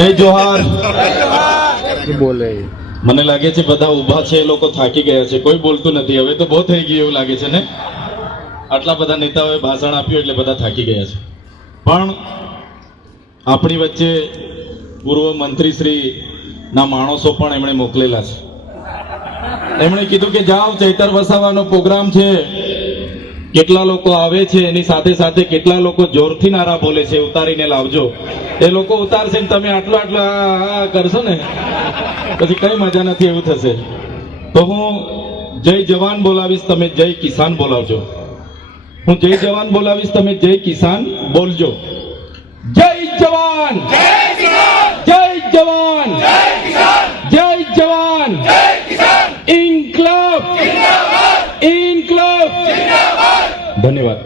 જય જોહાર. બોલે? મને લાગે છે બધા ઊભા છે એ લોકો થાકી ગયા છે. કોઈ બોલતું નથી. હવે તો બહુ થઈ ગયું એવું લાગે છે ને? આટલા બધા નેતાઓએ ભાષણ આપ્યું એટલે બધા થાકી ગયા છે. પણ આપણી વચ્ચે પૂર્વ મંત્રી શ્રી ના માણસો પણ એમણે મોકલેલા છે. એમણે કીધું કે જાઓ ચૈતર વસાવાનો પ્રોગ્રામ છે. કેટલા લોકો આવે છે એની સાથે સાથે કેટલા લોકો જોરથી નારા બોલે છે ઉતારીને લાવજો. એ લોકો ઉતારશે ને તમે આટલો આટલું કરશો ને પછી કઈ મજા નથી એવું થશે. તો હું જય જવાન બોલાવીશ તમે જય કિસાન બોલાવજો. હું જય જવાન બોલાવીશ તમે જય કિસાન બોલજો. જય જવાન! જય જવાન! જય જવાન! ઇન્કલાબ! ઇન્કલાબ! ધન્યવાદ.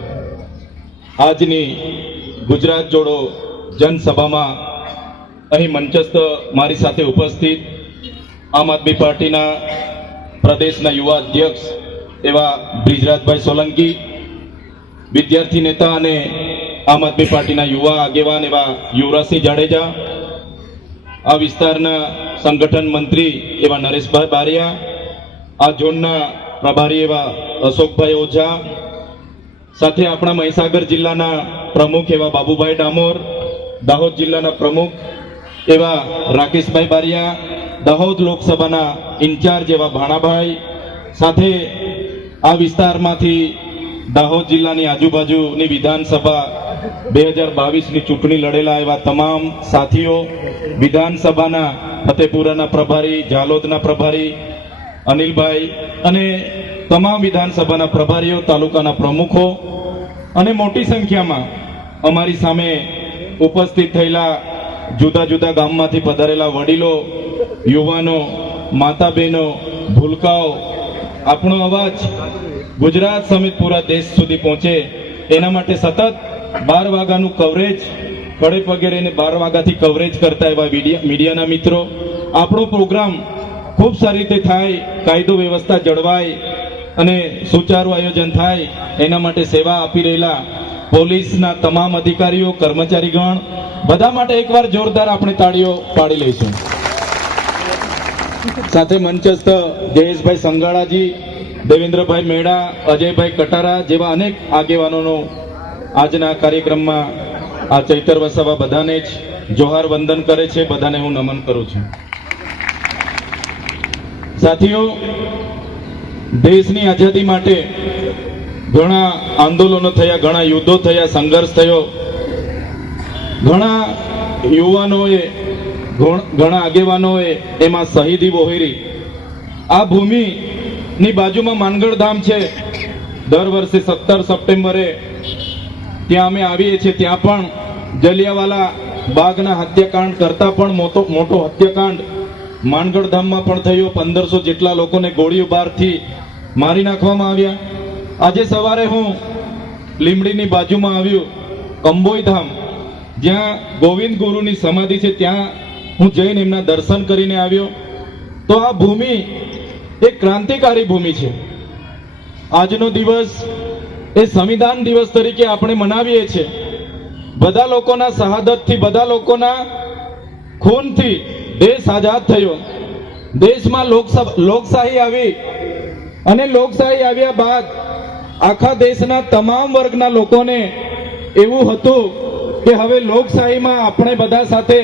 આજની ગુજરાત જોડો જનસભામાં અહીં મંચસ્થ મારી સાથે ઉપસ્થિત આમ આદમી પાર્ટીના પ્રદેશના યુવા અધ્યક્ષ એવા બ્રિજરાજભાઈ સોલંકી, વિદ્યાર્થી નેતા અને આમ આદમી પાર્ટીના યુવા આગેવાન એવા યુવરાજસિંહ જાડેજા, આ વિસ્તારના સંગઠન મંત્રી એવા નરેશભાઈ બારિયા, આ ઝોનના પ્રભારી એવા અશોકભાઈ ઓઝા, સાથે આપણા મહીસાગર જિલ્લાના પ્રમુખ એવા બાબુભાઈ ડામોર, દાહોદ જિલ્લાના પ્રમુખ એવા રાકેશભાઈ બારિયા, દાહોદ લોકસભાના ઇન્ચાર્જ એવા ભાણાભાઈ, સાથે આ વિસ્તારમાંથી દાહોદ જિલ્લાની આજુબાજુની વિધાનસભા બે હજાર બાવીસની ચૂંટણી લડેલા એવા તમામ સાથીઓ, વિધાનસભાના ફતેપુરાના પ્રભારી ઝાલોદના પ્રભારી અનિલભાઈ અને તમામ વિધાનસભાના પ્રભારીઓ, તાલુકાના પ્રમુખો અને મોટી સંખ્યામાં અમારી સામે ઉપસ્થિત થયેલા જુદા જુદા ગામમાંથી પધારેલા વડીલો, યુવાનો માતા બહેનો ભૂલકાઓ, આપણો અવાજ ગુજરાત સમેત પૂરા દેશ સુધી પહોંચે. એના માટે સતત બાર વાગ્યાનું કવરેજ કડે પગે ને બાર વાગ્યાથી કવરેજ કરતા એવા મીડિયા મીડિયાના મિત્રો. આપણો પ્રોગ્રામ ખૂબ સારી રીતે થાય, કાયદો વ્યવસ્થા જળવાય અને સુચારું આયોજન થાય, એના માટે સેવા આપી રહેલા પોલીસના તમામ અધિકારીઓ, કર્મચારીગણ, બધા માટે એકવાર જોરદાર આપણે તાળીઓ પાડી લઈશું. સાથે મંચસ્થ જયેશભાઈ સંગાળાજી, દેવેન્દ્રભાઈ મેડા, અજયભાઈ કટારા જેવા અનેક આગેવાનોનો આજના કાર્યક્રમમાં આ ચૈતર વસાવા બધાને જ જોહાર વંદન કરે છે. બધાને હું નમન કરું છું. સાથીઓ, દેશની આઝાદી માટે ઘણા આંદોલનો થયા, ઘણા યુદ્ધો થયા, સંઘર્ષ થયો. ઘણા યુવાનોએ, ઘણ- આગેવાનોએ એમાં શહીદી વહોરી. આ ભૂમિની બાજુમાં માનગઢ ધામ છે. દર વર્ષે સત્તર સપ્ટેમ્બરે ત્યાં અમે આવીએ છીએ. ત્યાં પણ જલિયાવાલા બાગના હત્યાકાંડ કરતા પણ મોટો મોટો હત્યાકાંડ માનગઢ ધામમાં પણ થયો. પંદરસો જેટલા લોકોને ગોળીઓ બારથી મારી નાખવામાં આવ્યા. આજે સવારે હું લીમડીની બાજુમાં આવ્યું. કંબોઈ ધામ. જ્યાં ગોવિંદ ગુરુની સમાધિ છે, ત્યાં હું જઈને એમના દર્શન કરીને આવ્યો. તો આ ભૂમિ એક ક્રાંતિકારી ભૂમિ છે. આજનો દિવસ એ સંવિધાન દિવસ તરીકે આપણે મનાવીએ છીએ. બધા લોકોના શહાદતથી, બધા લોકોના ખૂનથી દેશ આઝાદ થયો. દેશમાં લોકસભા લોકશાહી આવી અને લોકશાહી આવ્યા બાદ આખા દેશના તમામ વર્ગના લોકોને એવું હતું કે હવે લોકશાહીમાં આપણે બધા સાથે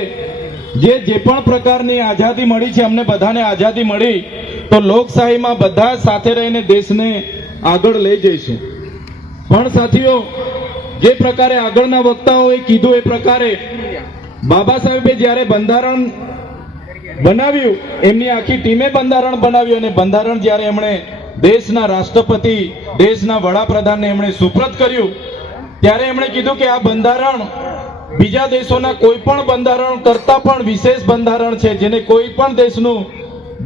જે જે પણ પ્રકારની આઝાદી મળી છે, અમને બધાને આઝાદી મળી, તો લોકશાહીમાં બધા સાથે રહીને દેશને આગળ લઈ જઈશું. પણ સાથીઓ, જે પ્રકારે આગળના વક્તાઓએ કીધું એ પ્રકારે, બાબા સાહેબે જ્યારે બંધારણ બનાવ્યું. એમની આખી ટીમે બંધારણ બનાવ્યું અને બંધારણ જ્યારે એમણે દેશના રાષ્ટ્રપતિ, દેશના વડાપ્રધાનને એમણે સુપ્રત કર્યું, ત્યારે એમણે કીધું કે આ બંધારણ બીજા દેશોના કોઈ પણ બંધારણ કરતા પણ વિશેષ બંધારણ છે, જેને કોઈ પણ દેશનું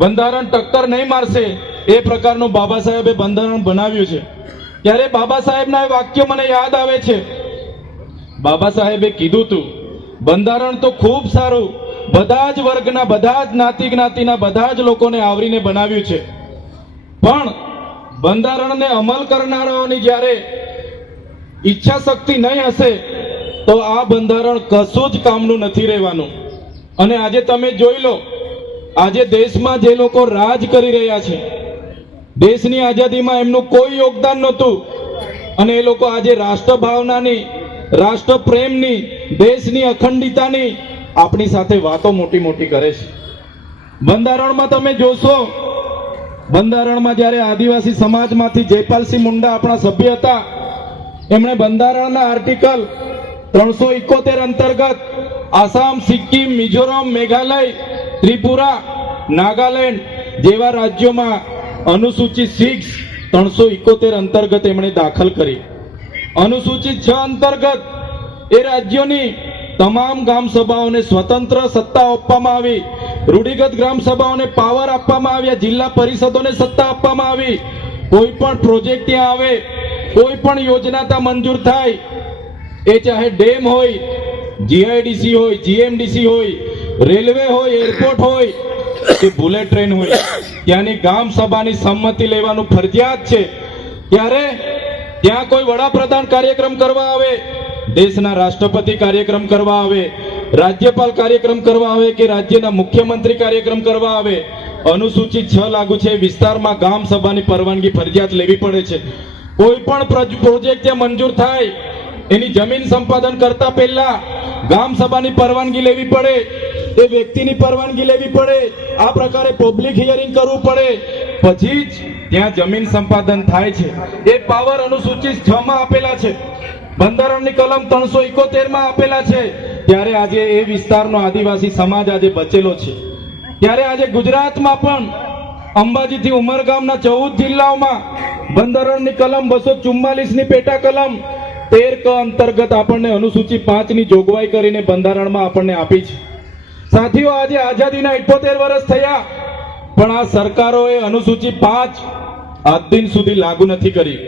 બંધારણ ટક્કર નહીં મારશે, એ પ્રકારનું બાબા સાહેબે બંધારણ બનાવ્યું છે. ત્યારે બાબા સાહેબના એ વાક્ય મને યાદ આવે છે. બાબા સાહેબે કીધું તું, બંધારણ તો ખૂબ સારું બધા જ વર્ગના, બધા જ જ્ઞાતિ જ્ઞાતિના, બધા જ લોકોને આવરીને બનાવ્યું છે. પણ બંધારણને અમલ કરનારાઓની જ્યારે ઈચ્છા શક્તિ નહીં હશે, તો આ બંધારણ કશું જ કામનું નથી રહેવાનું. અને આજે તમે જોઈ લો, આજે દેશમાં જે લોકો રાજ કરી રહ્યા છે, દેશની આઝાદીમાં એમનું કોઈ યોગદાન નહોતું. અને એ લોકો આજે રાષ્ટ્ર ભાવનાની રાષ્ટ્ર પ્રેમની દેશની અખંડિતાની આપણી સાથે વાતો મોટી મોટી કરે છે. બંધારણમાં તમે જોશો, બંધારણમાં જ્યારે આદિવાસી સમાજમાંથી જયપાલસિંહ મુંડા આપણા સભ્ય હતા, એમણે બંધારણના આર્ટિકલ ત્રણસો ઇકોતેર અંતર્ગત આસામ, સિક્કિમ, મિઝોરમ, મેઘાલય, ત્રિપુરા, નાગાલેન્ડ જેવા રાજ્યોમાં અનુસૂચિત સિક્સ ત્રણસો ઇકોતેર અંતર્ગત એમણે દાખલ કરી. અનુસૂચિત છ અંતર્ગત એ રાજ્યોની તમામ ગ્રામ સભાઓને સ્વતંત્ર સત્તા આપવામાં આવી. રૂઢિગત ગ્રામ સભાઓને પાવર આપવામાં આવ્યા જિલ્લા પરિષદોને સત્તા આપવામાં આવી. કોઈ પણ પ્રોજેક્ટ ત્યાં આવે, કોઈ પણ યોજના ત્યાં મંજૂર થાય, એ ચાહે ડેમ હોય, જીઆઈડીસી હોય, જીએમડીસી હોય, રેલવે હોય, એરપોર્ટ હોય, કે બુલેટ ટ્રેન હોય, ત્યાંની ગામ સભાની સંમતિ લેવાનું ફરજિયાત છે. ત્યારે ત્યાં કોઈ વડાપ્રધાન કાર્યક્રમ કરવા આવે દેશના રાષ્ટ્રપતિ કાર્યક્રમ કરવા આવે, રાજ્યપાલ કાર્યક્રમ કરવા આવે કે રાજ્યના મુખ્યમંત્રી કાર્યક્રમ કરવા આવે, અનુસૂચિત છ લાગુ છે. વિસ્તારમાં ગામ સભાની પરવાનગી ફરજિયાત લેવી પડે છે. કોઈ પણ પ્રોજેક્ટ ત્યાં મંજૂર થાય, એની જમીન સંપાદન કરતા પહેલા ગામ સભાની પરવાનગી લેવી પડે. એ વ્યક્તિની પરવાનગી લેવી પડે. આ પ્રકારે પબ્લિક હિયરિંગ કરવું પડે. પછી જ ત્યાં જમીન સંપાદન થાય છે. એ પાવર અનુસૂચિત છ માં આપેલા છે. બંધારણની કલમ ત્રણસો ઇકોતેરમાં આપેલા છે. ત્યારે આજે એ વિસ્તારનો આદિવાસી સમાજ આજે બચેલો છે. ત્યારે આજે ગુજરાતમાં પણ અંબાજીથી ઉમરગામના ચૌદ જિલ્લાઓમાં બંધારણની કલમ બસો ચુમ્માલીસની પેટા કલમ તેર ક અંતર્ગત આપણને અનુસૂચિ પાંચની જોગવાઈ કરીને બંધારણમાં આપણને આપી છે. સાથીઓ, આજે આઝાદીના ઇઠોતેર વર્ષ થયા, પણ આ સરકારોએ અનુસૂચિ પાંચ આજ દિન સુધી લાગુ નથી કરી.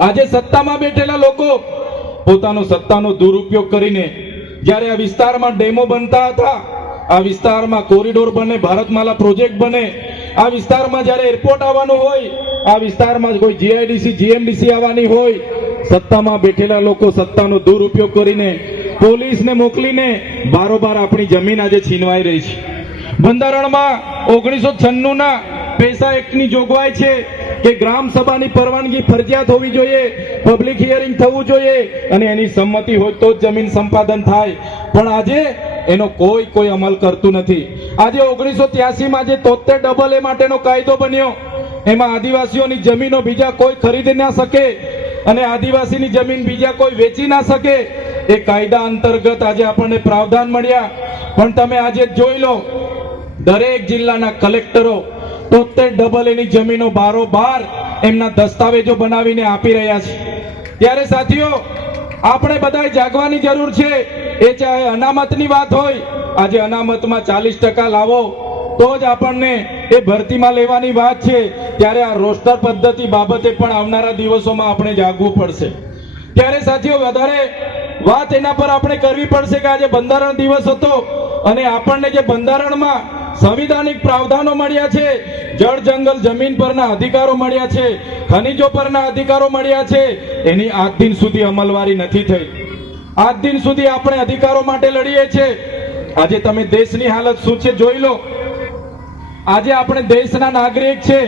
આજે સત્તામાં બેઠેલા લોકો પોતાનો સત્તાનો દુરુપયોગ કરીને જ્યારે આ વિસ્તારમાં ડેમો બનતા હતા, આ વિસ્તારમાં કોરિડોર બને, ભારતમાલા પ્રોજેક્ટ બને, આ વિસ્તારમાં જ્યારે એરપોર્ટ આવવાનું હોય, આ વિસ્તારમાં કોઈ જીઆઈડીસી, જીએમડીસી આવવાની હોય, સત્તામાં બેઠેલા લોકો સત્તાનો દુરુપયોગ કરીને પોલીસને મોકલીને બારોબાર આપણી જમીન આજે છીનવાઈ રહી છે. બંધારણમાં ઓગણીસો છન્નું ના પૈસા એક્ટની જોગવાઈ છે કે ગ્રામ સભાની પરવાનગી ફરજિયાત હોવી જોઈએ પબ્લિક હિયરિંગ થવું જોઈએ અને એની સંમતિ હોય તો જ જમીન સંપાદન થાય. પણ આજે એનો કોઈ કોઈ અમલ કરતું નથી. આજે ઓગણીસો ત્યાસીમાં જે તોતેર ડબલ એ માટેનો કાયદો બન્યો, એમાં આદિવાસીઓની જમીનો બીજા કોઈ ખરીદી ના શકે અને આદિવાસીની જમીન બીજા કોઈ વેચી ના શકે, એ કાયદા અંતર્ગત આજે આપણને પ્રાવધાન મળ્યા. પણ તમે આજે જોઈ લો, દરેક જિલ્લાના કલેક્ટરો તોતેર ડબલ એની જમીનો બારોબાર એમના દસ્તાવેજો બનાવીને આપી રહ્યા છે. ત્યારે સાથીઓ, આપણે બધાએ જાગવાની જરૂર છે. એ ચાહે અનામતની વાત હોય, આજે અનામતમાં ચાલીસ ટકા લાવો, તો જ આપણને એ ભરતીમાં લેવાની વાત છે. ત્યારે આ રોસ્ટર પદ્ધતિ બાબતે પણ આવનારા દિવસોમાં આપણે જાગવું પડશે. ત્યારે સાથીઓ, વધારે વાત એના પર આપણે કરવી પડશે કે આજે બંધારણ દિવસ હતો અને આપણને જે બંધારણમાં સંવિધાનિક પ્રાવધાનો મળ્યા છે. જળ જંગલ જમીન પરના અધિકારો મળ્યા છે. ખનિજો પરના અધિકારો મળ્યા છે. એની આજ દિન સુધી અમલવારી નથી થઈ. આજ દિન સુધી આપણે અધિકારો માટે લડીએ છીએ. આજે તમે દેશની હાલત શું છે જોઈ લો. આજે આપણે દેશના નાગરિક છે.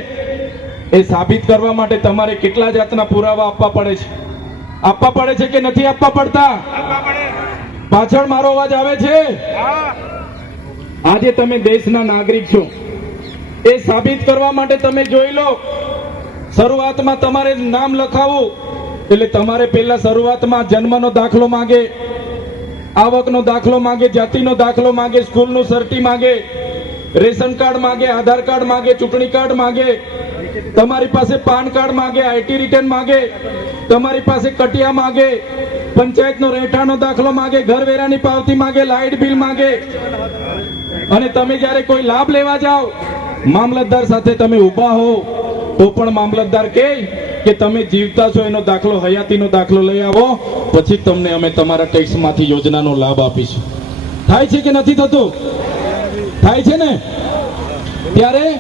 એ સાબિત કરવા માટે તમારે કેટલા જાતના પુરાવા આપવા પડે છે? આપવા પડે છે કે નથી આપવા પડતા? પાછળ મારો અવાજ આવે છે? આજે તમે દેશના નાગરિક છો. એ સાબિત કરવા માટે તમે જોઈ લો, શરૂઆતમાં તમારે નામ લખાવવું એટલે તમારે પહેલા શરૂઆતમાં જન્મનો દાખલો માંગે, આવકનો દાખલો માંગે, જાતિનો દાખલો માંગે, સ્કૂલનું સર્ટી માંગે, રેશન કાર્ડ માંગે, આધાર કાર્ડ માંગે, ચૂંટણી કાર્ડ માંગે, તમારી પાસે પાન કાર્ડ માંગે, આઈટી રિટર્ન માંગે, તમારી પાસે કટિયા માંગે, પંચાયતનો રહેઠાણનો દાખલો માંગે, ઘરવેરાની પાવતી માંગે, લાઇટ બિલ માંગે અને તમે જ્યારે કોઈ લાભ લેવા જાઓ, મામલતદાર સાથે તમે ઊભા હો, તો પણ મામલતદાર કહે કે તમે જીવતા છો, એનો દાખલો હયાતીનો દાખલો લઈ આવો, પછી તમને અમે તમારા ટેક્સમાંથી યોજનાનો લાભ આપીશું. થાય છે કે નથી થતું? થાય છે ને? ત્યારે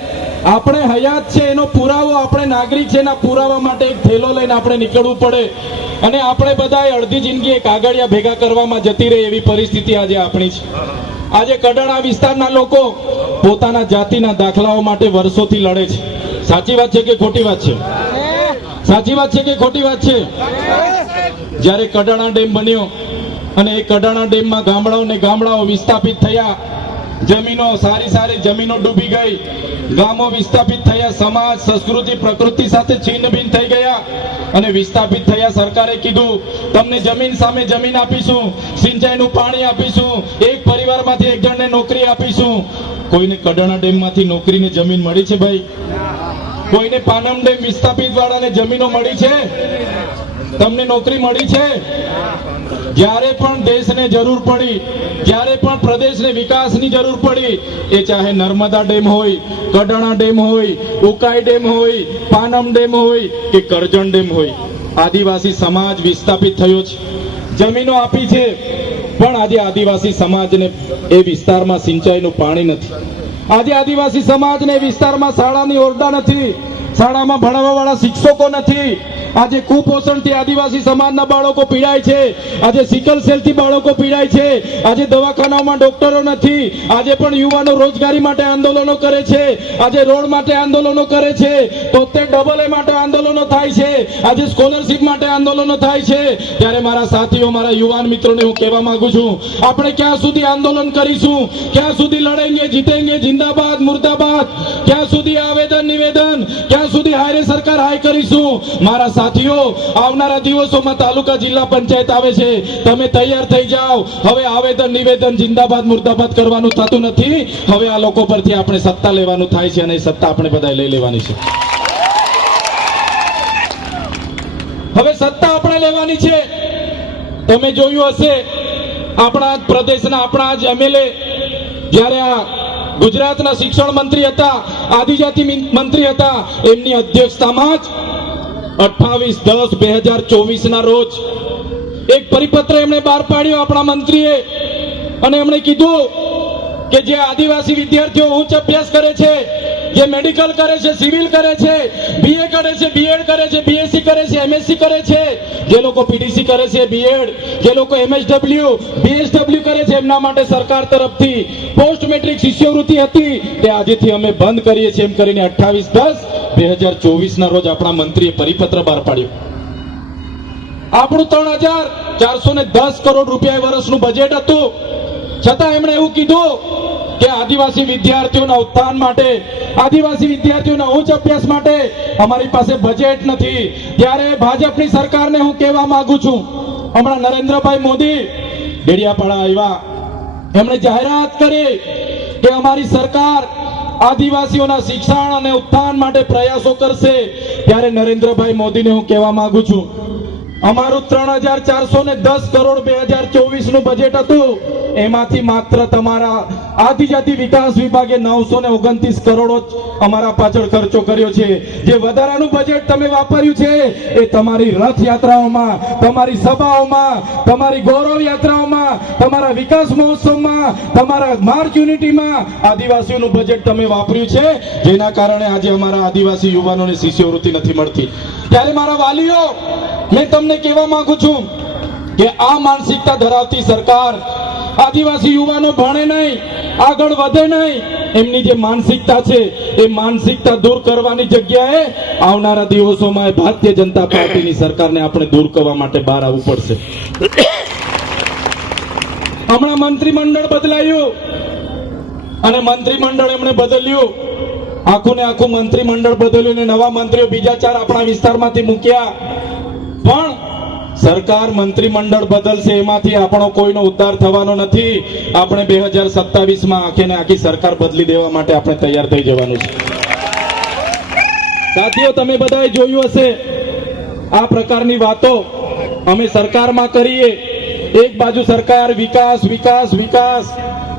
આપણે હયાત છે, એનો પુરાવો આપણે નાગરિક છે, એના પુરાવા માટે એક થેલો લઈને આપણે નીકળવું પડે. અને આપણે બધા અડધી જિંદગી એક આગળિયા ભેગા કરવામાં જતી રહે એવી પરિસ્થિતિ આજે આપણી છે. આજે કડાણા વિસ્તારના લોકો પોતાના જાતિના દાખલાઓ માટે વર્ષોથી લડે છે. સાચી વાત છે કે ખોટી વાત છે? સાચી વાત છે કે ખોટી વાત છે? જ્યારે કડાણા ડેમ બન્યો અને એ કડાણા ડેમમાં ગામડાઓ ને ગામડાઓ વિસ્થાપિત થયા જમીનો, સારી સારી જમીનો ડૂબી ગઈ. ગામો વિસ્થાપિત થયા, સમાજ, સંસ્કૃતિ, પ્રકૃતિ સાથે છિન્નભિન્ન થઈ ગયા. અને વિસ્થાપિત થયા સરકારે કીધું, તમને જમીન સામે જમીન આપીશું, સિંચાઈનું પાણી આપીશું, એક પરિવારમાંથી એક જણને નોકરી આપીશું. કોઈને કડાણા ડેમમાંથી નોકરીને જમીન મળી છે ભાઈ? કોઈને પાનમ ડેમ વિસ્થાપિત વાળાને જમીનો મળી છે? તમને નોકરી મળી છે? જ્યારે પણ દેશને જરૂર પડી, જ્યારે પણ પ્રદેશને વિકાસની જરૂર પડી, એ ચાહે નર્મદા ડેમ હોય, કડાણા ડેમ હોય, ઉકાઈ ડેમ હોય, પાનમ ડેમ હોય કે કરજણ ડેમ હોય, આદિવાસી સમાજ વિસ્થાપિત થયો છે. જમીનો આપી છે, પણ આજે આદિવાસી સમાજને એ વિસ્તારમાં સિંચાઈનું પાણી નથી. આજે આદિવાસી સમાજને વિસ્તારમાં શાળાની ઓરડા નથી, શાળામાં ભણાવવા વાળા શિક્ષકો નથી આજે કુપોષણથી આદિવાસી સમાજના બાળકો પીડાય છે. આજે સિકલ સેલથી બાળકો પીડાય છે. આજે દવાખાનાઓમાં ડોક્ટરો નથી. આજે પણ યુવાનો રોજગારી માટે આંદોલનો કરે છે. આજે રોડ માટે આંદોલનો કરે છે. તોતેર ડબલ એ માટે આંદોલનો થાય છે. આજે સ્કોલરશિપ માટે આંદોલનો થાય છે. ત્યારે મારા સાથીઓ, મારા યુવાન મિત્રોને હું કહેવા માંગુ છું, આપણે ક્યાં સુધી આંદોલન કરીશું? ક્યાં સુધી લડેંગે જીતેંગે, જિંદાબાદ, મુર્દાબાદ? ક્યાં સુધી આવેદન, નિવેદન? ક્યાં સુધી હારે સરકાર હાય કરીશું? મારા સાથીઓ, આવનારા દિવસોમાં તાલુકા જિલ્લા પંચાયત આવે છે. તમે તૈયાર થઈ જાઓ. હવે આવેદન, નિવેદન જિંદાબાદ, મુર્દાબાદ કરવાનું થતું નથી. હવે આ લોકો પરથી આપણે સત્તા લેવાનું થાય છે અને સત્તા આપણે બધા લઈ લેવાની છે. હવે સત્તા આપણે લેવાની છે. તમે જોયું હશે, આપણા પ્રદેશના આપણા જ એમએલએ જ્યારે આ ગુજરાતના શિક્ષણ મંત્રી હતા, આદિજાતિ મંત્રી હતા, એમની અધ્યક્ષતામાં જ અઠ્ઠાવીસ દસ બે હજાર ચોવીસ ના રોજ એક પરિપત્ર એમણે બહાર પાડ્યો આપણા મંત્રીએ અને એમણે કીધું કે જે આદિવાસી વિદ્યાર્થીઓ ઉચ્ચ અભ્યાસ કરે છે, જે મેડિકલ કરે છે, સિવિલ કરે છે બીએ કરે છે બીએડ કરે છે બીએસસી કરે છે એમએસસી કરે છે, જે લોકો પીડીસી કરે છે બીએડ જે લોકો એમએસડબલ્યુ બીએસડબલ્યુ કરે છે, એમના માટે સરકાર તરફથી પોસ્ટ મેટ્રિક શિષ્યવૃત્તિ હતી તે આજેથી અમે બંધ કરીએ છીએ એમ કરીને અઠ્ઠાવીસ દસ બે હજાર ચોવીસ ના રોજ આપણા મંત્રીએ પરિપત્ર બહાર પાડ્યો. આપણું ત્રણ હજાર ચારસો ને દસ કરોડ રૂપિયા વર્ષનું બજેટ હતું. છતાં એમણે એવું કીધું કે આદિવાસી વિદ્યાર્થીઓના ઉત્થાન માટે, આદિવાસી વિદ્યાર્થીઓના ઉચ્ચ અભ્યાસ માટે અમારી પાસે બજેટ નથી. ત્યારે ભાજપની સરકારને હું કહેવા માંગુ છું, હમણાં નરેન્દ્રભાઈ મોદી ડેડિયાપાડા આવ્યા. એમણે જાહેરાત કરી કે અમારી સરકાર આદિવાસીઓના શિક્ષણ અને ઉત્થાન માટે પ્રયાસો કરશે ત્યારે નરેન્દ્રભાઈ મોદીને હું કહેવા માંગુ છું અમારું ત્રણ હજાર ચારસો ને દસ કરોડ બે હજાર ચોવીસનું બજેટ હતું. એમાંથી માત્ર તમારા આદિજાતિ વિકાસ વિભાગે નવસો ને ઓગણત્રીસ કરોડો અમારા પાછળ ખર્ચો કર્યો છે. જે વધારાનું બજેટ તમે વાપર્યું છે, એ તમારી રથયાત્રાઓમાં, તમારી સભાઓમાં, તમારી ગૌરવ યાત્રાઓમાં, તમારા વિકાસ મહોત્સવમાં, તમારા માર્ચ યુનિટીમાં આદિવાસીઓનું બજેટ તમે વાપર્યું છે. જેના કારણે આજે અમારા આદિવાસી યુવાનોને શિષ્યવૃત્તિ નથી મળતી. ત્યારે મારા વાલીઓ મેં તમને કહેવા માંગુ છું કે આ માનસિકતા ધરાવતી સરકાર, આદિવાસી યુવાનો ભણે નહીં, આગળ વધે નહીં, એમની જે માનસિકતા છે, એ માનસિકતા દૂર કરવાની જગ્યાએ આવનારા દિવસોમાં ભારતીય જનતા પાર્ટીની સરકારને આપણે દૂર કરવા માટે બહાર આવવું પડશે. હમણાં મંત્રીમંડળ બદલાયું અને મંત્રીમંડળ એમણે બદલ્યું. આખું ને આખું મંત્રીમંડળ બદલ્યું ને નવા મંત્રીઓ બીજા ચાર આપણા વિસ્તારમાંથી મૂક્યા. પણ સરકાર મંત્રીમંડળ બદલશે, એમાંથી આપણો કોઈનો ઉદ્ધાર થવાનો નથી. આપણે બે હજાર સત્તાવીસમાં આખે ને આખી સરકાર બદલી દેવા માટે આપણે તૈયાર થઈ જવાનું છે. સાથીઓ, તમે બધાએ જોયું હશે, આ પ્રકારની વાતો અમે સરકારમાં કરીએ. એક બાજુ સરકાર વિકાસ વિકાસ વિકાસ.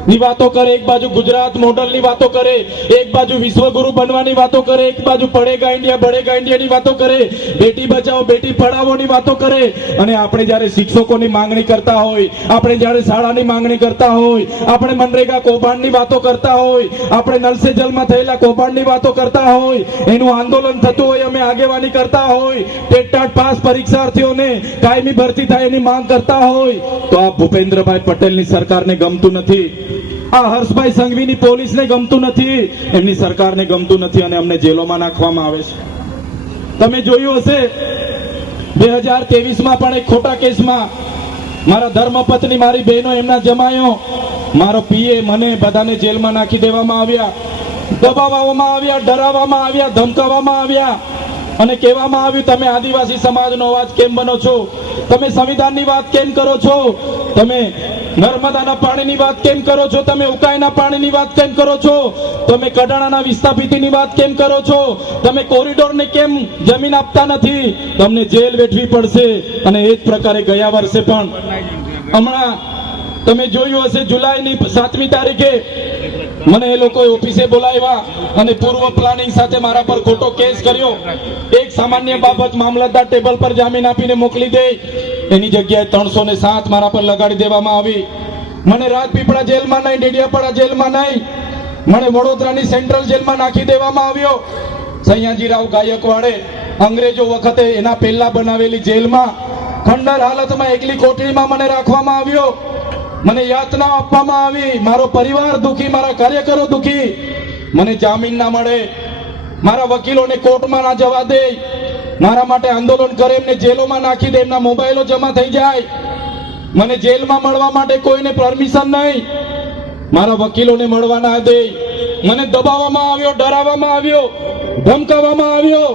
ની વાતો કરે, એક બાજુ ગુજરાત મોડલની વાતો કરે, એક બાજુ વિશ્વગુરુ બનવાની વાતો કરે, એક બાજુ પડેગા ઇન્ડિયા બળેગા ઇન્ડિયા ની વાતો કરે, બેટી બચાવો, બેટી પઢાવો ની વાતો કરે. અને આપણે જ્યારે શિક્ષકોની માંગણી કરતા હોય, આપણે જ્યારે શાળાની માંગણી કરતા હોય, આપણે મનરેગા કૌભાંડની વાતો કરતા હોય, આપણે નલસે જલમાં થયેલા કૌભાંડની વાતો કરતા હોય, એનું આંદોલન થતું હોય, અમે આગેવાની કરતા હોય ટેટ પાસ પરીક્ષાર્થીઓને કાયમી ભરતી થાય એની માંગ કરતા હોય, તો આ ભૂપેન્દ્રભાઈ પટેલની સરકારને ગમતું નથી. આ હર્ષભાઈ સંઘવીની પોલીસને ગમતું નથી. એમની સરકારને ગમતું નથી અને અમને જેલોમાં નાખવામાં આવે છે. તમે જોયું હશે, બે હજાર તેવીસમાં પણ એક ખોટા કેસમાં મારા ધર્મપત્ની, મારી બહેનો એમના જમાયો. મારો પીએ મને બધાને જેલમાં નાખી દેવામાં આવ્યા. દબાવવામાં આવ્યા, ડરાવવામાં આવ્યા, ધમકાવવામાં આવ્યા. અને કહેવામાં આવ્યું, તમે આદિવાસી સમાજનો અવાજ કેમ બનો છો? તમે સંવિધાનની વાત કેમ કરો છો? તમે નર્મદાના પાણીની વાત કેમ કરો છો? તમે ઉકાઈના પાણીની વાત કેમ કરો છો? તમે કડાણાના વિસ્થાપિતની વાત કેમ કરો છો? તમે કોરિડોરને કેમ જમીન આપતા નથી? તમને જેલ વેઠવી પડશે અને એ જ પ્રકારે ગયા વર્ષે પણ. હમણાં તમે જોયું હશે જુલાઈની સાતમી તારીખે મને એ લોકોએ ઓફિસે બોલાવ્યા અને પૂર્વ પ્લાનિંગ સાથે મારા પર ખોટો કેસ કર્યો. એક સામાન્ય બાબત મામલતદાર ટેબલ પર જામીન આપીને મોકલી દે. એની જગ્યાએ ત્રણસો ને સાત મારા પર લગાડી દેવામાં આવી. મને રાજપીપળા જેલમાં નહીં, ડેડિયાપાડા જેલમાં નહીં. મને વડોદરાની સેન્ટ્રલ જેલમાં નાખી દેવામાં આવ્યો. સૈયાજીરાવ ગાયકવાડે અંગ્રેજો વખતે એના પહેલા બનાવેલી જેલમાં ખંડર હાલતમાં એકલી કોટડીમાં મને રાખવામાં આવ્યો. મને યાતના આપવામાં આવી. મારો પરિવાર દુખી, મારા કાર્યકરો દુખી. મને જામીન ના મળે. મારા વકીલોને કોર્ટમાં ના જવા દે. મારા માટે આંદોલન કરે એમને જેલોમાં નાખી દે, એમના મોબાઈલો જમા થઈ જાય. મને જેલમાં મળવા માટે કોઈને પરમિશન નહીં. મારા વકીલોને મળવા ના દે. મને દબાવવામાં આવ્યો, ડરાવવામાં આવ્યો, ધમકાવવામાં આવ્યો.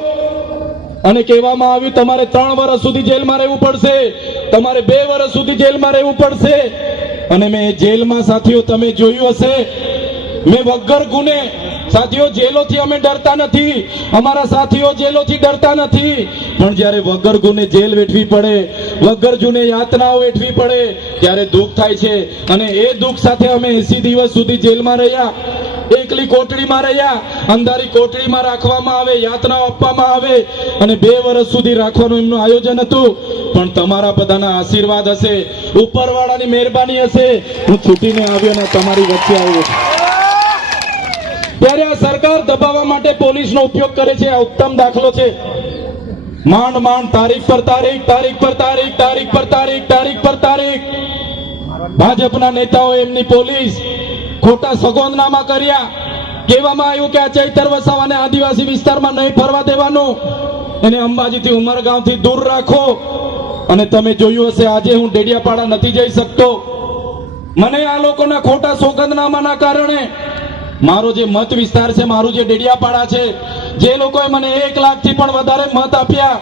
અને કહેવામાં આવ્યું, તમારે ત્રણ વર્ષ સુધી જેલમાં રહેવું પડશે. તમારે બે વર્ષ સુધી જેલમાં રહેવું પડશે. અને મેં જેલમાં સાથીઓ, તમે જોયું હશે. મેં વગર ગુને સાથીઓ, જેલોથી અમે ડરતા નથી. અમારા સાથીઓ જેલોથી ડરતા નથી. પણ જ્યારે વગર જેલ વેઠવી પડે વગર યાતનાઓ વેઠવી પડે, ત્યારે દુઃખ થાય છે. અને એ દુઃખ સાથે અમે એસી દિવસ સુધી જેલમાં રહ્યા, એકલી કોટડીમાં રહ્યા, અંધારી કોટડીમાં રાખવામાં આવે, યાતનાઓ આપવામાં આવે, અને બે વર્ષ સુધી રાખવાનું એમનું આયોજન હતું. પણ તમારા બધાના આશીર્વાદ હશે, ઉપરવાળાની મહેરબાની હશે. હું છૂટીને આવ્યો ને તમારી વચ્ચે આવ્યો ત્યારે આ સરકાર દબાવવા માટે પોલીસનો ઉપયોગ કરે છે, આ ઉત્તમ દાખલો છે. માંડ માંડ, તારીખ પર તારીખ તારીખ પર તારીખ તારીખ પર તારીખ તારીખ પર તારીખ. ભાજપના નેતાઓ એમની પોલીસ ખોટા સગોંદનામા કર્યા. કહેવામાં આવ્યું કે આ ચૈતર વસાવાને આદિવાસી વિસ્તારમાં નહીં ફરવા દેવાનું. એને અંબાજીથી ઉમરગાંવથી દૂર રાખો. અને તમે જોયું હશે, આજે હું ડેડિયાપાડા નથી જઈ શકતો. મને આ લોકોના ખોટા સોગંદનામાના કારણે મારો જે મત વિસ્તાર છે, મારું જે ડેડિયાપાડા છે, જે લોકોએ મને એક લાખથી પણ વધારે મત આપ્યા,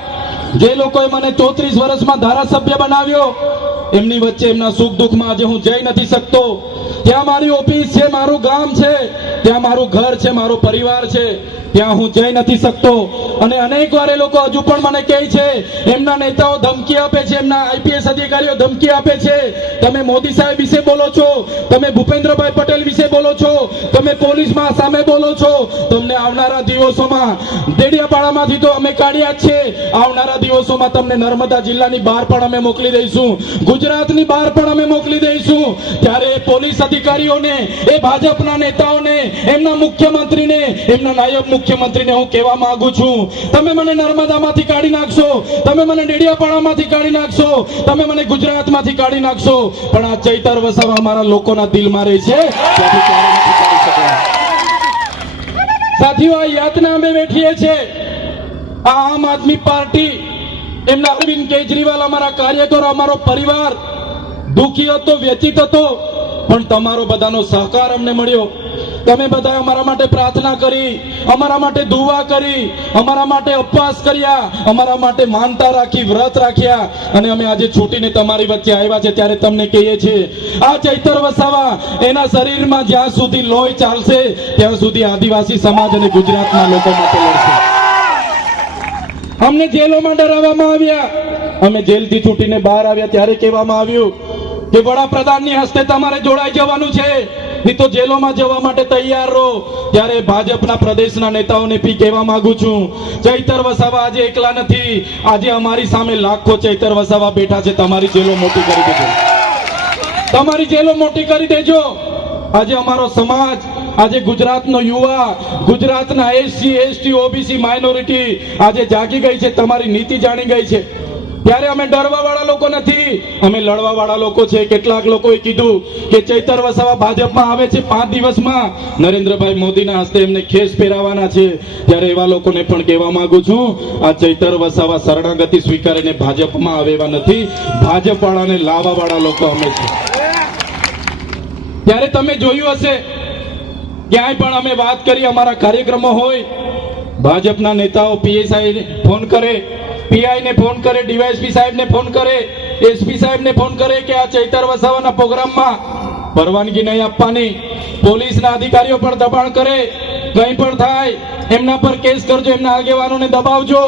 જે લોકોએ મને ચોત્રીસ વર્ષમાં ધારાસભ્ય બનાવ્યો, એમની વચ્ચે એમના સુખ દુઃખમાં આજે હું જઈ નથી શકતો. ત્યાં મારી ઓફિસ છે, મારું ગામ છે, ત્યાં મારું ઘર છે, મારો પરિવાર છે, ત્યાં હું જઈ નથી શકતો. અને અનેક વાર એ લોકો હજુ પણ મને કહે છે, એમના નેતાઓ ધમકી આપે છે, એમના આઈપીએસ અધિકારીઓ ધમકી આપે છે. તમે મોદી સાહેબ વિશે બોલો છો, તમે ભૂપેન્દ્રભાઈ પટેલ વિશે બોલો છો તમે પોલીસમાં સામે બોલો છો, તમને આવનારા દિવસોમાં ડેડિયાપાડામાંથી તો અમે કાઢ્યા જ છે. આવનારા દિવસોમાં તમને નર્મદા જિલ્લાની બહાર પણ અમે મોકલી દઈશું. ગુજરાતની બહાર પણ અમે મોકલી દઈશું. ત્યારે પોલીસ અધિકારીઓને, એ ભાજપના નેતાઓને, એમના મુખ્યમંત્રીને, એમના નાયબ મુખ્યમંત્રીને હું કહેવા માંગુ છું. તમે મને નર્મદામાંથી કાઢી નાખશો, તમે મને ડેડિયાપાડામાંથી કાઢી નાખશો, તમે મને ગુજરાતમાંથી કાઢી નાખશો. પણ આ ચૈતર વસાવા અમારા લોકોના દિલમાં રહે છે. સાથીઓ, આ યાતના અમે વેઠીએ છીએ. આ આમ આદમી પાર્ટી, એમના અરવિંદ કેજરીવાલ અમારા કાર્યકરો, અમારો પરિવાર, દુઃખી હતો વ્યચિત હતો, પણ તમારો બધાનો સહકાર અમને મળ્યો. તમે બધાએ અમારા માટે પ્રાર્થના કરી, અમારા માટે દુવા કરી, અમારા માટે ઉપવાસ કર્યા, અમારા માટે માનતા રાખી, વ્રત રાખ્યા અને અમે આજે છૂટીને તમારી વચ્ચે આવ્યા છે ત્યારે તમને કહીએ છીએ, આ ચૈતર વસાવા એના શરીરમાં જ્યાં સુધી લોહી ચાલશે, ત્યાં સુધી આદિવાસી સમાજ અને ગુજરાતના લોકો માટે લડશે. અમને જેલોમાં ડરાવવામાં આવ્યા. અમે જેલથી છૂટીને બહાર આવ્યા ત્યારે કહેવામાં આવ્યું કે વડાપ્રધાનની હસ્તે તમારે જોડાઈ જવાનું છે. નહીં તો જેલોમાં જવા માટે તૈયાર રહો. ત્યારે ભાજપના પ્રદેશના નેતાઓને બી કહેવા માંગુ છું, ચૈતર વસાવા આજે એકલા નથી. આજે અમારી સામે લાખો ચૈતર વસાવા બેઠા છે. તમારી જેલો મોટી કરી દેજો. તમારી જેલો મોટી કરી દેજો. આજે અમારો સમાજ, આજે ગુજરાતનો યુવા, ગુજરાતના એસસી, એસટી, ઓબીસી, માઇનોરિટી આજે જાગી ગઈ છે. તમારી નીતિ જાણી ગઈ છે. ત્યારે અમે ડરવા વાળા લોકો નથી. અમે લડવા વાળા લોકો છે. કેટલાક લોકોએ કીધું કે ચૈતર વસાવા ભાજપમાં આવે છે પાંચ દિવસમાં. નરેન્દ્રભાઈ મોદીના હસ્તે એમને ખેસ પહેરાવાના છે. ત્યારે એવા લોકોને પણ કહેવા માંગુ છું, આ ચૈતર વસાવા શરણાગતિ સ્વીકારીને ભાજપમાં આવે એવા નથી. ભાજપ વાળાને લાવવા વાળા લોકો અમે છે. ત્યારે તમે જોયું હશે, ક્યાંય પણ અમે વાત કરી, અમારા કાર્યક્રમો હોય, ભાજપના નેતાઓ પીએસઆઈ ફોન કરે પીઆઈ ને ફોન કરે, ડીવાયએસપી સાહેબ ને ફોન કરે, એસપી સાહેબ ને ફોન કરે કે આ ચૈતર વસાવાના પ્રોગ્રામમાં પરવાનગી નહીં આપવાની. પોલીસના અધિકારીઓ પર દબાણ કરે. કંઈ પણ થાય, એમના પર કેસ કરજો, એમના આગેવાનોને દબાવજો.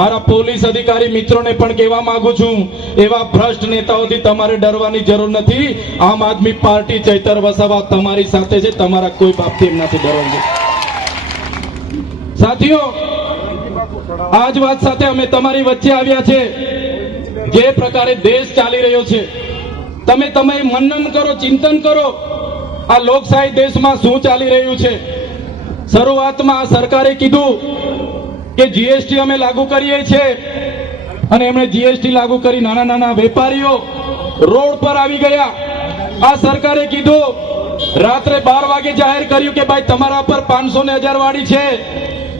મારા પોલીસ અધિકારી મિત્રોને પણ કહેવા માંગુ છું, એવા ભ્રષ્ટ નેતાઓથી તમારે ડરવાની જરૂર નથી. આમ આદમી પાર્ટી ચૈતર વસાવા તમારી સાથે છે, તમારા કોઈ બાપથી એમનાથી ડરવાનું. સાથીઓ આ જ વાત સાથે અમે તમારી વચ્ચે આવ્યા છે. જે પ્રકારે દેશ ચાલી રહ્યો છે. તમે તમે મનન કરો, ચિંતન કરો. આ લોકશાહી દેશમાં શું ચાલી રહ્યું છે? શરૂઆતમાં સરકારે કીધું કે જીએસટી અમે લાગુ કરીએ છીએ. અને એમણે જીએસટી લાગુ કરી નાના નાના વેપારીઓ રોડ પર આવી ગયા. આ સરકારે કીધું, રાત્રે બાર વાગે જાહેર કર્યું કે ભાઈ તમારા પર પાંચસો ને હજાર વાળી છે.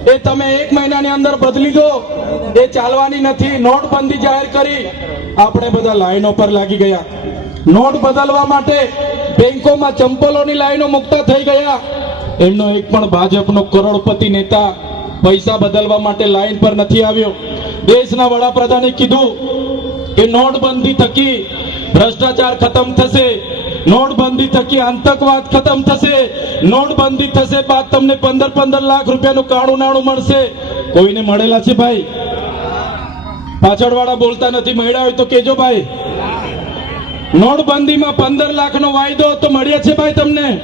એ તમે એક મહિનાની અંદર બદલી દો. એ ચાલવાની નથી. નોટબંધી જાહેર કરી. આપણે બધા લાઈનો પર લાગી ગયા. નોટ બદલવા માટે બેંકોમાં ચંપલોની લાઈનો મુકતા થઈ ગયા. એમનો એક પણ ભાજપનો કરોડપતિ નેતા પૈસા બદલવા માટે લાઈન પર નથી આવ્યો. દેશના વડાપ્રધાને કીધું કે નોટબંધી થકી ભ્રષ્ટાચાર ખતમ થશે. નોટબંધી થકી આતંકવાદ ખતમ થશે. નોટબંધી થશે બાદ તમને પંદર પંદર લાખ રૂપિયાનું કાળું નાણું મળશે. કોઈને મળેલા છે ભાઈ? પાછળવાળા બોલતા નથી. મળ્યા હોય તો કેજો ભાઈ. નોટબંધીમાં પંદર લાખનો વાયદો તો મળ્યા છે ભાઈ તમને?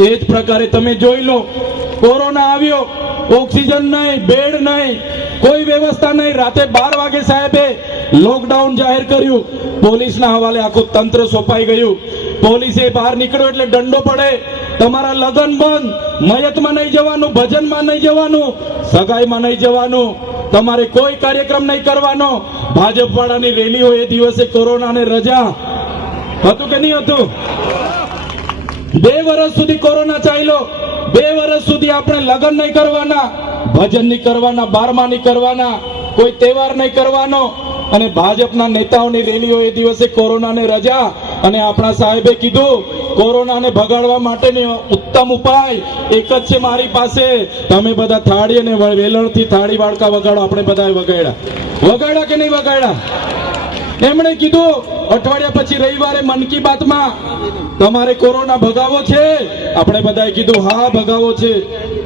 એ જ પ્રકારે તમે જોઈ લો. કોરોના આવ્યો. ઓક્સિજન નહીં, બેડ નહીં. કોઈ વ્યવસ્થા નહીં. રાતે બાર વાગે સાહેબે લોકડાઉન જાહેર કર્યું. પોલીસના હવાલે આખું તંત્ર સોંપાઈ ગયું. પોલીસે બહાર નીકળ્યો એટલે દંડો પડે. તમારા લગન બંધ. મયતમાં નહીં જવાનું, ભજનમાં નહીં જવાનું, સગાઈમાં નહીં જવાનું. તમારે કોઈ કાર્યક્રમ નહીં કરવાનો. ભાજપ વાળાની રેલી હોય એ દિવસે કોરોનાને રજા. હતું કે નહીં હતું? બે વર્ષ સુધી કોરોના ચાલ્યો. બે વર્ષ સુધી આપણે લગ્ન નહીં કરવાના, ભજન નહીં કરવાના, બારમા નહીં કરવાના, કોઈ તહેવાર નહીં કરવાનો. અને ભાજપના નેતાઓની રેલીઓ એ દિવસે કોરોનાને રજા અને આપણા સાહેબે કીધું, કોરોનાને ભગાડવા માટેનો ઉત્તમ ઉપાય એક જ છે મારી પાસે. તમે બધા થાળી અને વેલણથી થાળી વાળકા વગાડો, આપણે બધાએ વગાડ્યા. વગાડ્યા કે નહીં વગાડ્યા? એમણે કીધું, અઠવાડિયા પછી રવિવારે મન કી બાતમાં, તમારે કોરોના ભગાવો છે? આપણે બધાએ કીધું, હા, ભગાવો છે.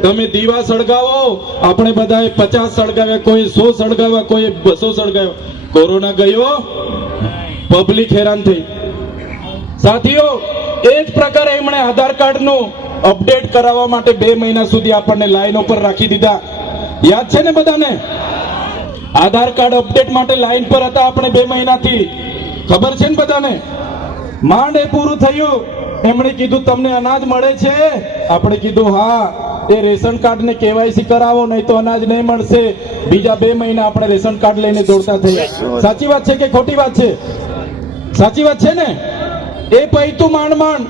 તમે દીવા સળગાવો, આપણે બધાએ પચાસ સળગાવ્યા, કોઈ સો સળગાવ્યા, કોઈ બસો સળગાવ્યા. કોરોના ગયો પબ્લિક હેરાન થઈ. સાથીઓ, એ જ પ્રકારે એમણે આધાર કાર્ડનું અપડેટ કરાવવા માટે બે મહિના સુધી આપણને લાઈન ઉપર રાખી દીધા. યાદ છે ને બધાને? આધાર કાર્ડ અપડેટ માટે લાઈન પર હતા આપણે બે મહિનાથી. ખબર છે ને બધાને? માંડ એ પૂરું થયું. એમણે કીધું, તમને અનાજ મળે છે? આપણે કીધું, હા. એ રેશન કાર્ડ ને કેવાયસી કરાવો, નહીં તો અનાજ નહીં મળશે. બીજા બે મહિના આપણે રેશન કાર્ડ લઈને દોડતા થઈએ. સાચી વાત છે કે ખોટી વાત છે? સાચી વાત છે ને? એ પૈતું માંડ માંડ.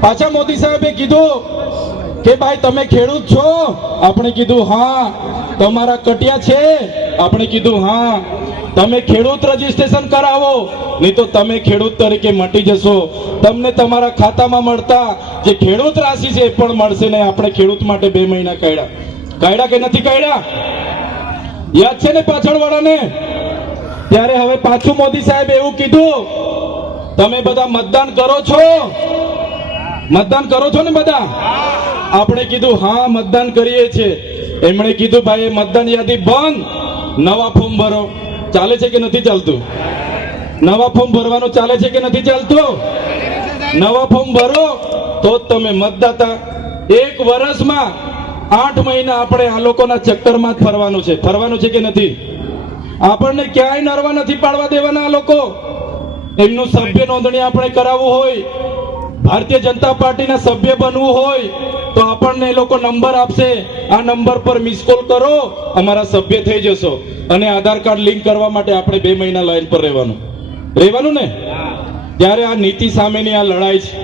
પાછા મોદી સાહેબે કીધું કે, ભાઈ, તમે ખેડૂત છો. આપણે કીધું, હા. તમારા કટિયા છે. આપણે કીધું, હા. તમે ખેડૂત રજીસ્ટ્રેશન કરાવો, નહીં તો તમે ખેડૂત તરીકે મટી જશો. તમને તમારા ખાતામાં મળતા જે ખેડૂત રાશિ છે એ પણ મળશે નહીં આપણે ખેડૂત માટે બે મહિના કાઢ્યા. કાઢ્યા કે નથી કાઢ્યા? યાદ છે ને પાછળ વાળાને ત્યારે હવે પાછું મોદી સાહેબ એવું કીધું, તમે બધા મતદાન કરો છો? મતદાન કરો છો ને બધા? આપણે કીધું, હા, મતદાન કરીએ છીએ. એમણે કીધું, ભાઈ મતદાન યાદી બંધ. નવા ફોર્મ ભરો. ચાલે છે કે નથી ચાલતું? નવા ફોર્મ ભરવાનું ચાલે છે કે નથી ચાલતું? નવા ફોર્મ ભરો તો જ તમે મતદાતા. એક વર્ષમાં આઠ મહિના આપણે આ લોકોના ચક્કરમાં જ ફરવાનું છે. ફરવાનું છે કે નથી? આપણને ક્યાંય નરવા નથી પાડવા દેવાના આ લોકો. એમનું સભ્ય નોંધણી આપણે કરાવવું હોય ભારતીય જનતા પાર્ટીના સભ્ય બનવું હોય તો આપણને એ લોકો નંબર આપશે. આ નંબર પર મિસ કોલ કરો, અમારા સભ્ય થઈ જશો. અને આધાર કાર્ડ લિંક કરવા માટે આપણે બે મહિના લાઈન પર રહેવાનું. રહેવાનું ને? ત્યારે આ નીતિ સામેની આ લડાઈ છે.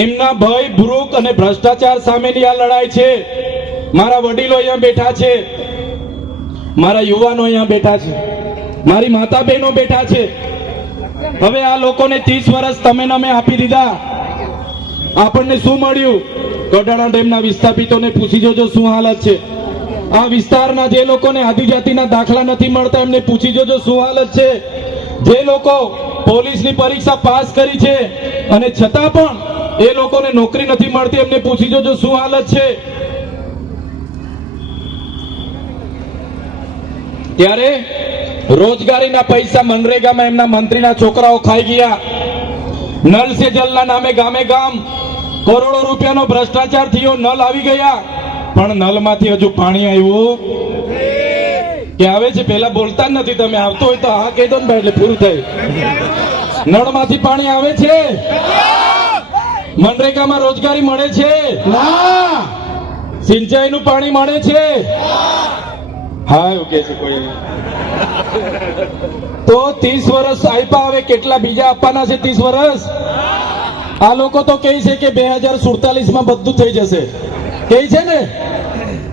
એમના ભય ભ્રુક અને ભ્રષ્ટાચાર સામેની આ લડાઈ છે. મારા વડીલો અહીંયા બેઠા છે. મારા યુવાનો અહીંયા બેઠા છે. મારી માતા બહેનો બેઠા છે. હવે આ લોકોને ત્રીસ વર્ષ તમે નમે આપી દીધા. આપણને શું મળ્યું? ગઢાણા ડેમના વિસ્થાપિતોને પૂછી જોજો શું હાલત છે. આ વિસ્તારના જે લોકોને આદિજાતિના દાખલા નથી મળતા, એમને પૂછી જોજો શું હાલત છે. જે લોકો પોલીસની પરીક્ષા પાસ કરી છે અને છતાં પણ એ લોકોને નોકરી નથી મળતી, એમને પૂછી જોજો શું હાલત છે. ત્યારે રોજગારીના પૈસા મનરેગામાં એમના મંત્રીના છોકરાઓ ખાઈ ગયા. નલ સે જલના નામે ગામે ગામ કરોડો રૂપિયાનો ભ્રષ્ટાચાર થયો નલ આવી ગયા. પણ નલમાંથી હજુ પાણી આવ્યું. કે આવે છે? પેલા બોલતા જ નથી તમે. આવતો હોય તો હા કહી દો ને ભાઈ એટલે પૂરું થાય. નળમાંથી પાણી આવે છે? મનરેગામાં રોજગારી મળે છે? સિંચાઈનું પાણી મળે છે? હા, એવું કે તો ત્રીસ વર્ષ આપ્યા હવે કેટલા બીજા આપવાના છે ત્રીસ વર્ષ? આ લોકો તો કહે છે કે બે હજાર સુડતાલીસમાં બધું થઈ જશે. કહે છે ને?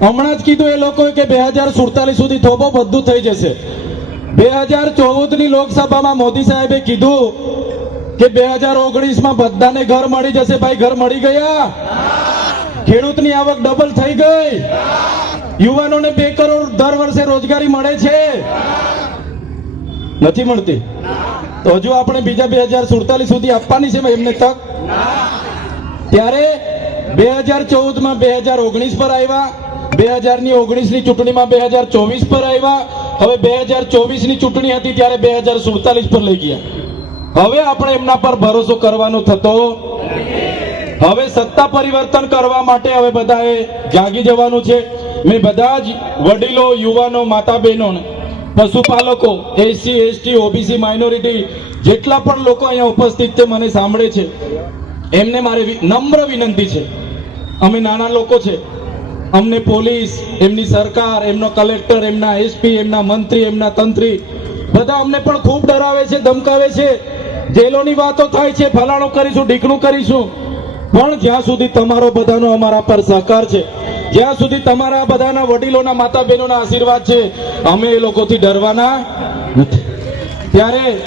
હમણાં જ કીધું એ લોકોએ કે બે હજાર સુડતાલીસ સુધી થોભો બધું થઈ જશે. બે હજાર ચૌદની લોકસભામાં મોદી સાહેબે કીધું કે બે હજાર ઓગણીસમાં બધાને ઘર મળી જશે. ભાઈ, ઘર મળી ગયા? ખેડૂતની આવક ડબલ થઈ ગઈ. યુવાનોને બે કરોડ દર વર્ષે રોજગારી મળે છે. નથી મળતી? તો હજુ આપણે બીજા બે હજાર સુડતાલીસ સુધી આપવાની છે એમને તક? ત્યારે બે હજાર ચૌદમાં બે હજાર ઓગણીસ પર આવ્યા. બે હજારની ઓગણીસની ચૂંટણીમાં બે હજાર ચોવીસ પર આવ્યા. હવે બે હજાર ચોવીસની ચૂંટણી હતી ત્યારે બે હજાર સુડતાલીસ પર લઈ ગયા. હવે આપણે એમના પર ભરોસો કરવાનો થતો હવે સત્તા પરિવર્તન કરવા માટે હવે બધાએ જાગી જવાનું છે. મેં બધા જ વડીલો, યુવાનો માતા બહેનોને પશુપાલકો, એસસી, એસટી, ઓબીસી, માઇનોરિટી જેટલા પણ લોકો અહીંયા ઉપસ્થિત છે, મને સાંભળે છે. એમને મારે નમ્ર વિનંતી છે. અમે નાના લોકો છે. અમને પોલીસ, એમની સરકાર, એમનો કલેક્ટર, એમના એસપી, એમના મંત્રી, એમના તંત્રી બધા અમને પણ ખૂબ ડરાવે છે, ધમકાવે છે. જેલોની વાતો થાય છે, ફલાણું કરીશું, ઢીકણું કરીશું. પણ જ્યાં સુધી તમારો બધાનો અમારા પર સહકાર છે, જ્યાં સુધી તમારા બધાના વડીલોના માતા બહેનોના આશીર્વાદ છે, અમે એ લોકોથી ડરવાના નથી. ત્યારે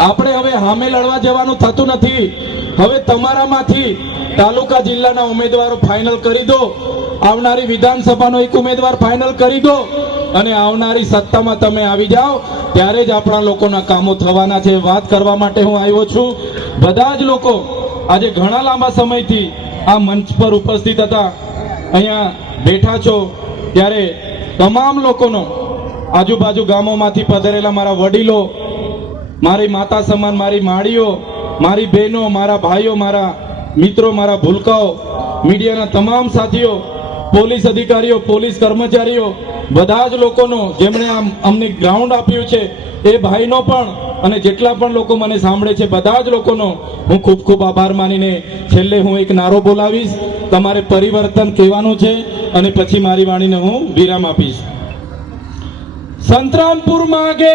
આપણે હવે હામે લડવા જવાનું થતું નથી. હવે તમારામાંથી તાલુકા જિલ્લાના ઉમેદવારો ફાઇનલ કરી દો. આવનારી વિધાનસભાનો એક ઉમેદવાર ફાઇનલ કરી દો. અને આવનારી સત્તામાં તમે આવી જાઓ. ત્યારે જ આપણા લોકોના કામો થવાના છે. વાત કરવા માટે હું આવ્યો છું. બધા જ લોકો આજે ઘણા લાંબા સમયથી આ મંચ પર ઉપસ્થિત હતા. અહીંયા બેઠા છો ત્યારે તમામ લોકોનો આજુબાજુ ગામોમાંથી પધારેલા મારા વડીલો, મારી માતા સમાન, મારી માળીઓ મારી બહેનો, મારા ભાઈઓ, મારા મિત્રો, મારા ભૂલકાઓ, મીડિયાના તમામ સાથીઓ, પોલીસ અધિકારીઓ, પોલીસ કર્મચારીઓ, બધા જ લોકોનો જેમણે આમ અમને ગ્રાઉન્ડ આપ્યું છે, એ ભાઈનો પણ અને જેટલા પણ લોકો મને સાંભળે છે, બધા જ લોકોનો હું ખૂબ ખૂબ આભાર માનીને છેલ્લે હું એક નારો બોલાવીશ. તમારે પરિવર્તન કહેવાનું છે અને પછી મારી વાણીને હું વિરામ આપીશ. સંતરામપુર માગે.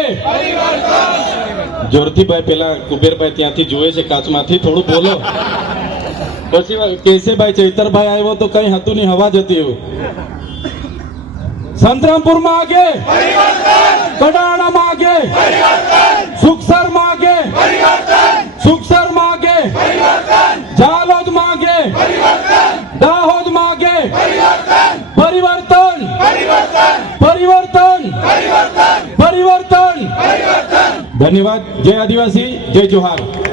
જોરથીભાઈ, પેલા કુબેરભાઈ ત્યાંથી જોવે છે, કાચમાંથી થોડું બોલો. પછી કેશેભાઈ ચૈતરભાઈ આવ્યો તો કઈ હતું નહીં, હવા જતી એવું સંતરામપુર માગે. કડાણા માગે. સુખસર માગે. સુખસર માગે. જાલોદ માગે. દાહોદ માગે. પરિવર્તન. પરિવર્તન. પરિવર્તન. ધન્યવાદ. જય આદિવાસી, જય જોહાર.